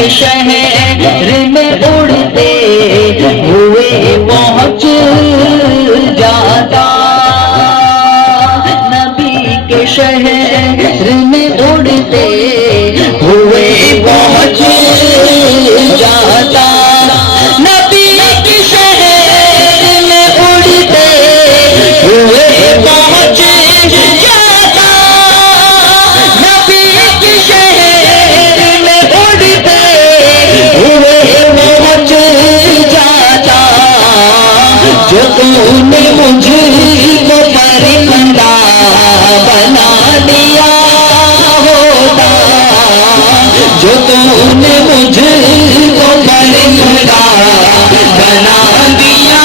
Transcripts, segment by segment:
کے شہر میں اڑتے ہوئے پہنچ جاتا، نبی کے شہر میں اڑتے ہوئے پہنچ جاتا، نبی کے شہر میں اڑتے ہوئے پہنچ جاتا، نبی کے شہر میں اڑتے ہوئے پہنچ جاتا، جو تو نے مجھ کو پرندہ بنا دیا ہوتا، جو تو نے مجھ کو پرندہ بنا دیا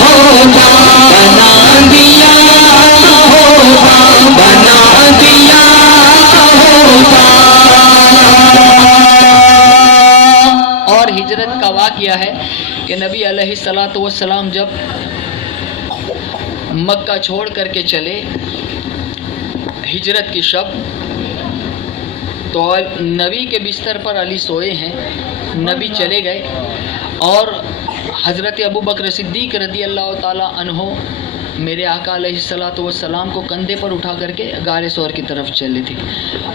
ہوتا، بنا دیا ہوتا، بنا دیا ہوتا۔ اور ہجرت کا واقعہ ہے کہ نبی علیہ الصلوۃ والسلام جب مکہ چھوڑ کر کے چلے ہجرت کی شب، تو نبی کے بستر پر علی سوئے ہیں، نبی چلے گئے اور حضرت ابو بکر صدیق رضی اللہ تعالیٰ عنہ میرے آقا علیہ الصلوۃ والسلام کو کندھے پر اٹھا کر کے غار ثور کی طرف چلے تھے۔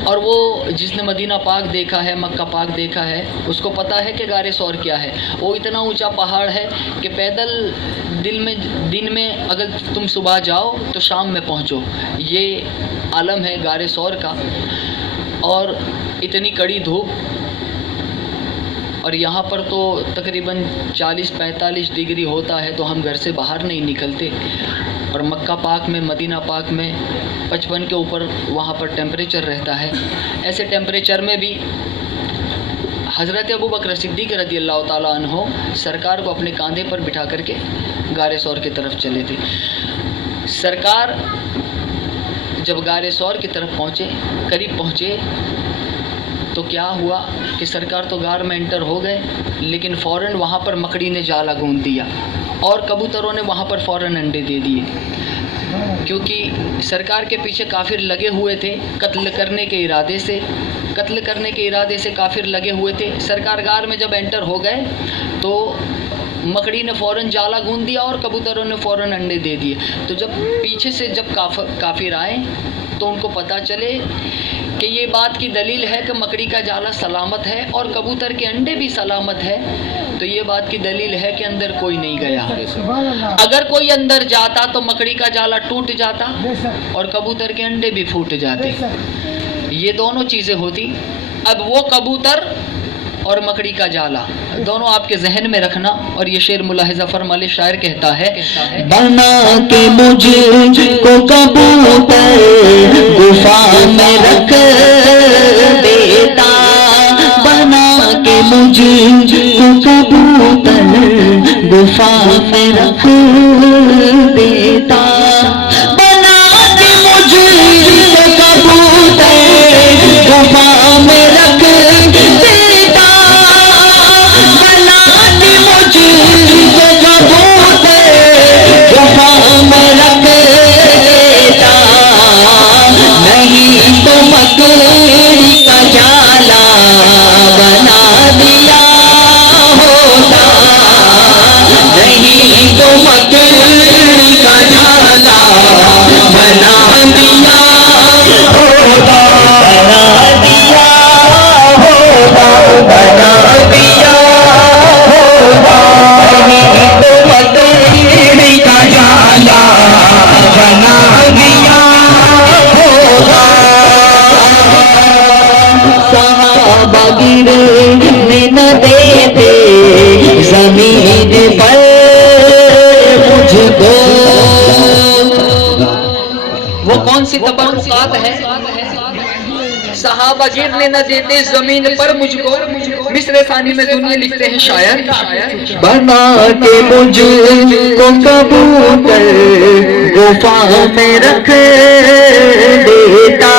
اور وہ جس نے مدینہ پاک دیکھا ہے، مکہ پاک دیکھا ہے، اس کو پتہ ہے کہ غار ثور کیا ہے۔ وہ اتنا اونچا پہاڑ ہے کہ پیدل دن میں اگر تم صبح جاؤ تو شام میں پہنچو، یہ عالم ہے غار ثور کا۔ اور اتنی کڑی دھوپ، اور یہاں پر تو تقریباً 40-45 ڈگری ہوتا ہے، تو ہم گھر سے باہر نہیں نکلتے، اور مکہ پاک میں، مدینہ پاک میں 55 کے اوپر وہاں پر ٹیمپریچر رہتا ہے۔ ایسے ٹیمپریچر میں بھی حضرت ابو بکر صدیق رضی اللہ تعالیٰ عنہ سرکار کو اپنے کاندھے پر بٹھا کر کے غار ثور کی طرف چلے تھے۔ سرکار جب غار ثور کی طرف پہنچے، قریب پہنچے، تو کیا ہوا کہ سرکار تو غار میں انٹر ہو گئے، لیکن فوراً وہاں پر مکڑی نے جالا گوندھ دیا اور کبوتروں نے وہاں پر فوراً انڈے دے دیے، کیونکہ سرکار کے پیچھے کافر لگے ہوئے تھے قتل کرنے کے ارادے سے کافر لگے ہوئے تھے۔ سرکار غار میں جب انٹر ہو گئے تو مکڑی نے فوراً جالا گوندھ دیا اور کبوتروں نے فوراً انڈے دے دیے۔ تو جب پیچھے سے جب کافر آئے تو ان کو پتہ چلے کہ یہ بات کی دلیل ہے کہ مکڑی کا جالا سلامت ہے اور کبوتر کے انڈے بھی سلامت ہے، تو یہ بات کی دلیل ہے کہ اندر کوئی نہیں گیا۔ اگر کوئی اندر جاتا تو مکڑی کا جالا ٹوٹ جاتا اور کبوتر کے انڈے بھی پھوٹ جاتے، یہ دونوں چیزیں ہوتی۔ اب وہ کبوتر اور مکڑی کا جالا دونوں آپ کے ذہن میں رکھنا۔ اور یہ شعر ملاحظہ فرما لے، شاعر کہتا ہے، بنا کے مجھ کو کبوتر گفا میں رکھ دیتا، بنا کے مجھ کو کبوتر گفا میں رکھ دیتا، بنا کے مجھ کو کبوتر گفا میں رکھ دیتا، بنا کے مجھ کو کبوتر گفا میں رکھ دیتا، نہیں تو مکڑی کا جالا بنا دیا ہوتا، نہیں تو مکڑی کا جالا بنا دیا ہوتا، بنا دیا ہوتا، بنا دیا ہوتا، نہیں تو مکڑی کا جالا بنا دیا ہوتا۔ صحابہ گرنے نہ دیتے زمین پر مجھ کو، وہ کون سی تبرکات ہے؟ صحابہ گرنے نہ دیتے زمین پر مجھ کو۔ مصر ثانی میں سنیے، لکھتے ہیں شاعر، بنا کے مجھ کو کبوتر گفا میں رکھ دیتا،